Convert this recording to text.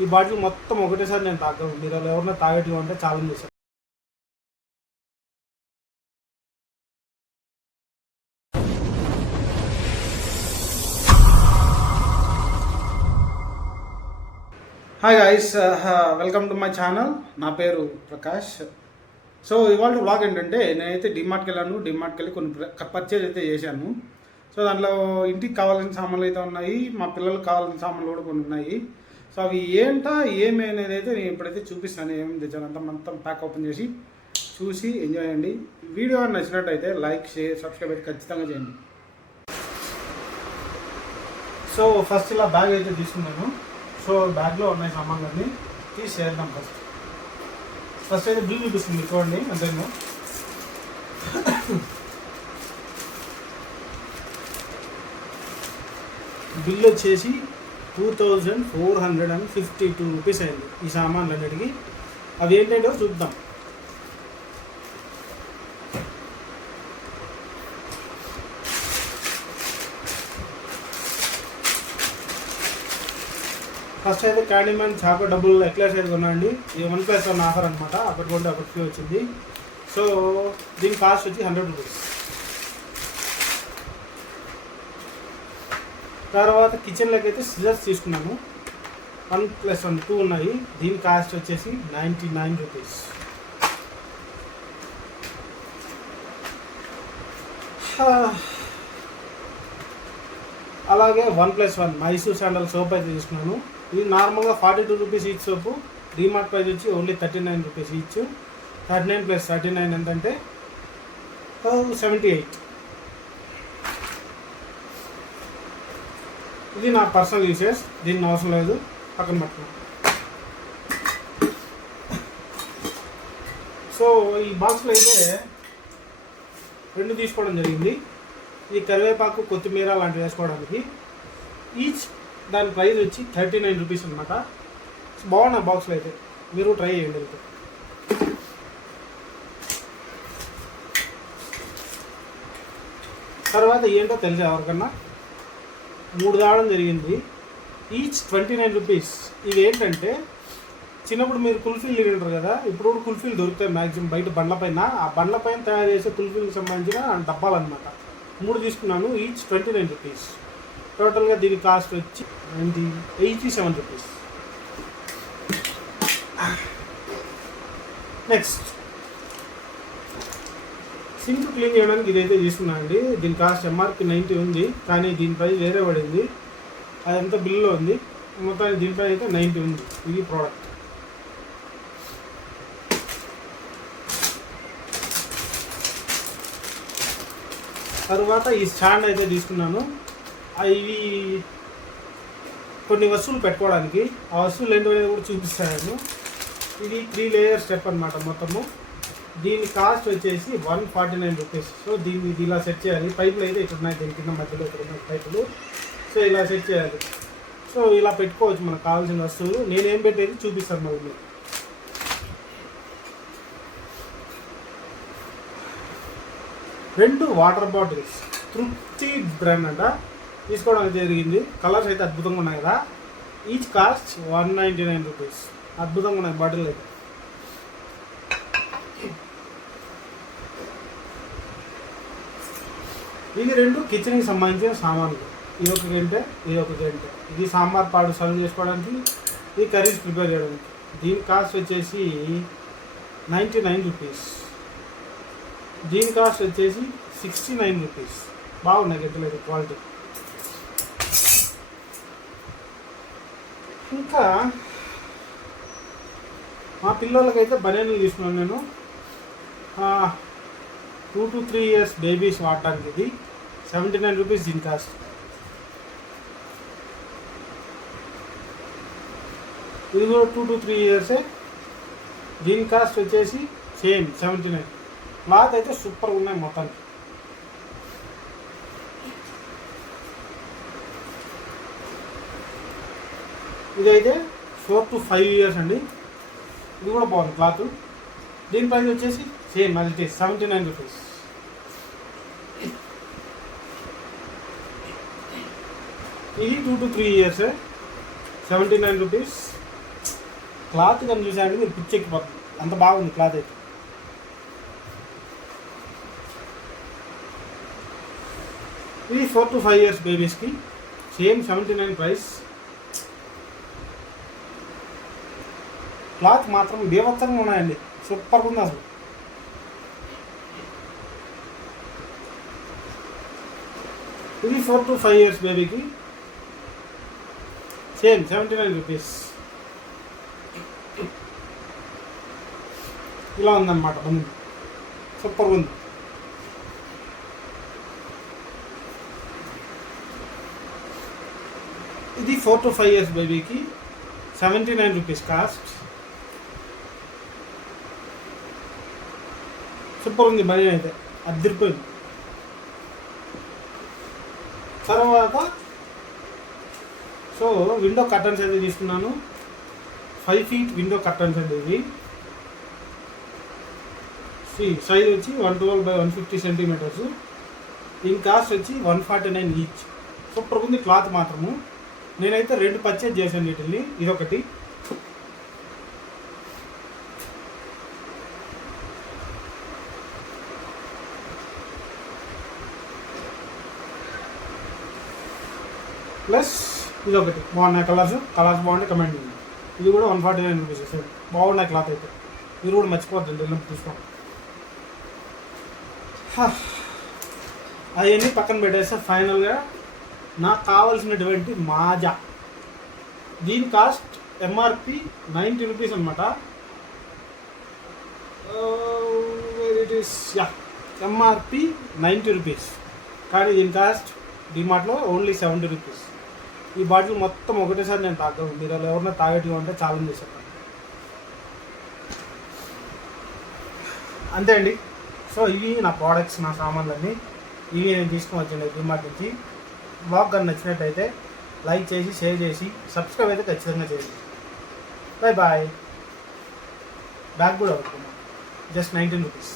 ఈ బాటిల్ మొత్తం ఒకటేసారి నేను తాగను మీరు ఎవరైనా తాగేటివి అంటే ఛాలెంజ్ చేశాను hi guys welcome to my channel నా పేరు ప్రకాష్. సో ఇవాళ బ్లాగ్ ఏంటంటే నేనైతే డిమార్ట్కి వెళ్ళాను. డిమార్ట్కి వెళ్ళి కొన్ని పర్చేజ్ అయితే చేశాను. సో దాంట్లో ఇంటికి కావాల్సిన సామాన్లు అయితే ఉన్నాయి. మా పిల్లలకు కావాల్సిన సామాన్లు కూడా కొన్ని ఉన్నాయి. సో అవి ఏంటా ఏమి అనేది అయితే నేను ఇప్పుడైతే చూపిస్తాను. ఏమేమి తెచ్చాను అంతా మొత్తం ప్యాక్ ఓపెన్ చేసి చూసి ఎంజాయ్ చేయండి. వీడియో నచ్చినట్టయితే లైక్ షేర్ సబ్స్క్రైబ్ అయితే ఖచ్చితంగా చేయండి. సో ఫస్ట్ ఇలా బ్యాగ్ అయితే తీసుకున్నాను. సో బ్యాగ్లో ఉన్నాయి సామాన్లు అన్నీ తీసి చేద్దాం ఫస్ట్ ఫస్ట్ అయితే బిల్ చూపిస్తుంది చూడండి అంతేనా? బిల్ వచ్చేసి two thousand four hundred and fifty two rupees అయింది ఈ సామాన్లు అన్నిటికీ అవి ఏంటంటే చూద్దాం. ఫస్ట్ అయితే క్యాండీమన్ చేప డబ్బులు ఎక్లెస్ అయితే కొనండి ఇది వన్ ప్లస్ వన్ ఆఫర్ అనమాట అప్పటి కొంటే అప్పటి వచ్చింది. సో దీని కాస్ట్ వచ్చి హండ్రెడ్ రూపీస్. తర్వాత కిచెన్లోకి అయితే సిజర్స్ తీసుకున్నాను. వన్ ప్లస్ వన్ టూ ఉన్నాయి. దీని కాస్ట్ వచ్చేసి నైంటీ నైన్ రూపీస్ అలాగే one plus one Mysore sandal soap అయితే తీసుకున్నాను. ఇది నార్మల్గా forty two rupees each soap DMart price వచ్చి only thirty nine rupees each thirty nine plus thirty nine ఎంతంటే oh, సెవెంటీ ఎయిట్ ఇది నా పర్సనల్ యూసేజ్ దీన్ని అవసరం లేదు పక్కన పట్టుకున్నాను సో ఈ బాక్స్లో అయితే రెండు తీసుకోవడం జరిగింది. ఇది కరివేపాకు కొత్తిమీర లాంటివి వేసుకోవడానికి. ఈచ్ దాని ప్రైస్ వచ్చి థర్టీ నైన్ రూపీస్ అనమాట బాగున్నాయి బాక్స్లో అయితే. మీరు ట్రై చేయండి అయితే. తర్వాత ఏంటో తెలిసే ఎవరికన్నా? మూడు రావడం జరిగింది. ఈచ్ ట్వంటీ నైన్ రూపీస్ ఇది ఏంటంటే చిన్నప్పుడు మీరు కుల్ఫీలు తింటారు కదా ఇప్పుడు కూడా కుల్ఫీలు దొరుకుతాయి మ్యాక్సిమం బయట బండ్ల పైన. ఆ బండ్ల పైన తయారు చేసే కుల్ఫీలకు సంబంధించిన డబ్బాలు అనమాట మూడు తీసుకున్నాను ఈచ్ ట్వంటీ నైన్ రూపీస్ టోటల్గా దీని కాస్ట్ వచ్చి ninety eighty seven rupees next sink clean చేయడానికి ఇదైతే తీసుకున్నానండి. దీని కాస్ట్ ఎంఆర్పి నైంటీ ఉంది కానీ దీని ప్రైస్ వేరే పడింది. అదంతా బిల్లులో ఉంది. మొత్తానికి దీని ప్రైస్ అయితే నైంటీ ఉంది ఇది ప్రోడక్ట్. తరువాత ఈ స్టాండ్ అయితే తీసుకున్నాను. ఇవి కొన్ని వస్తువులు పెట్టుకోవడానికి. ఆ వస్తువులు ఏంటో అనేది కూడా చూపిస్తాను. ఇది త్రీ లేయర్ స్టెప్ అనమాట మొత్తము. దీని కాస్ట్ వచ్చేసి one forty nine rupees. So దీన్ని ఇది ఇలా సెట్ చేయాలి. పైపులు అయితే ఇక్కడ ఉన్నాయి. దీని కింద మధ్యలో ఇక్కడ ఉన్నాయి పైపులు. సో ఇలా సెట్ చేయాలి. సో ఇలా పెట్టుకోవచ్చు మనకు కావాల్సిన వస్తువులు. నేనేం పెట్టేది? చూపిస్తాను మళ్ళీ రెండు వాటర్ బాటిల్స్. తృప్తి బ్రాండ్ అంట. తీసుకోవడం జరిగింది. కలర్స్ అయితే అద్భుతంగా ఉన్నాయి కదా. Each cost one ninety nine rupees. అద్భుతంగా ఉన్నాయి బాటిల్ అయితే. ఇది రెండు కిచెన్కి సంబంధించిన సామాన్లు. ఇది ఒక గంట ఇది ఒక గంటె. ఇది సాంబార్ పాడు సర్వ్ చేసుకోవడానికి ఇది కర్రీస్ ప్రిపేర్ చేయడానికి. దీని కాస్ట్ వచ్చేసి నైంటీ నైన్ రూపీస్. దీని కాస్ట్ వచ్చేసి సిక్స్టీ నైన్ రూపీస్. బాగున్నాయి గంటలేదు క్వాలిటీ. ఇంకా మా పిల్లలకైతే బనియన్లు తీసుకున్నాను నేను. Two to three years babies వాడటానికి ఇది. సెవెంటీ నైన్ రూపీస్ దీని కాస్ట్ ఇది కూడా టూ టు త్రీ ఇయర్సే దీని కాస్ట్ వచ్చేసి సేమ్ సెవెంటీ నైన్ క్లాత్ అయితే సూపర్గా ఉన్నాయి మొత్తానికి. ఇదైతే ఫోర్ టు ఫైవ్ ఇయర్స్ అండి. ఇది కూడా బాగుంది క్లాత్ దీని ప్రైస్ వచ్చేసి సేమ్ అది సెవెంటీ నైన్ రూపీస్ ఇది two to three years seventy nine rupees cloth కానీ చూసారంటే మీరు పిచ్చెక్కిపోతుంది అంత బాగుంది క్లాత్ అయితే. ఇది four to five years బేబీస్కి same seventy nine price cloth మాత్రం బీభత్సంగా ఉన్నాయండి. సూపర్గా ఉంది అసలు. ఇది ఫోర్ టు ఫైవ్ ఇయర్స్ బేబీకి సేమ్ సెవెంటీ నైన్ రూపీస్ ఇలా ఉందన్నమాట బండి సూపర్ ఉంది ఇది ఫోర్ టు ఫైవ్ ఇయర్స్ బేబీకి seventy nine rupees cost super ఉంది బండి అయితే. అద్దరిపోయింది. తర్వాత సో విండో కర్టన్స్ అయితే తీసుకున్నాను. ఫైవ్ ఫీట్ విండో కర్టన్స్ అండి ఇవి. సైజ్ వచ్చి one twelve by one fifty centimetres దీని కాస్ట్ వచ్చి one forty nine each super ఉంది క్లాత్ మాత్రము. నేనైతే రెండు పర్చేజ్ చేశాను వీటిని ఇదొకటి. ప్లస్ ఇదొకటి బాగున్నాయి కలర్స్? కలర్స్ బాగుంటే కమెంట్ చేయండి. ఇది కూడా one forty nine rupees sir బాగున్నాయి క్లాత్ అయితే. మీరు కూడా మర్చిపోద్దండి వెళ్ళినప్పుడు తీసుకోండి. అవన్నీ పక్కన పెట్టేస్తే ఫైనల్గా నాకు కావాల్సినటువంటి మాజా. దీని కాస్ట్ ఎంఆర్పి నైంటీ రూపీస్ అనమాట it is ya MRP ninety rupees కానీ దీని కాస్ట్ డిమార్ట్లో ఓన్లీ సెవెంటీ రూపీస్ ఈ బాటిల్ మొత్తం ఒకటేసారి నేను తాగను మీరు అలా ఎవరైనా తాగేటి ఉంటే ఛాలెంజ్ చేశాను అంతే అండి. సో ఇవి నా ప్రోడక్ట్స్ నా సామాన్లన్నీ ఇవి నేను తీసుకుని వచ్చాను డిమార్ట్ నుంచి. బ్లాగ్ కానీ నచ్చినట్టయితే లైక్ చేసి షేర్ చేసి సబ్స్క్రైబ్ అయితే ఖచ్చితంగా చేయండి. బాయ్ బాయ్ బ్యాగ్ కూడా అవుతుంది జస్ట్ నైన్టీన్ రూపీస్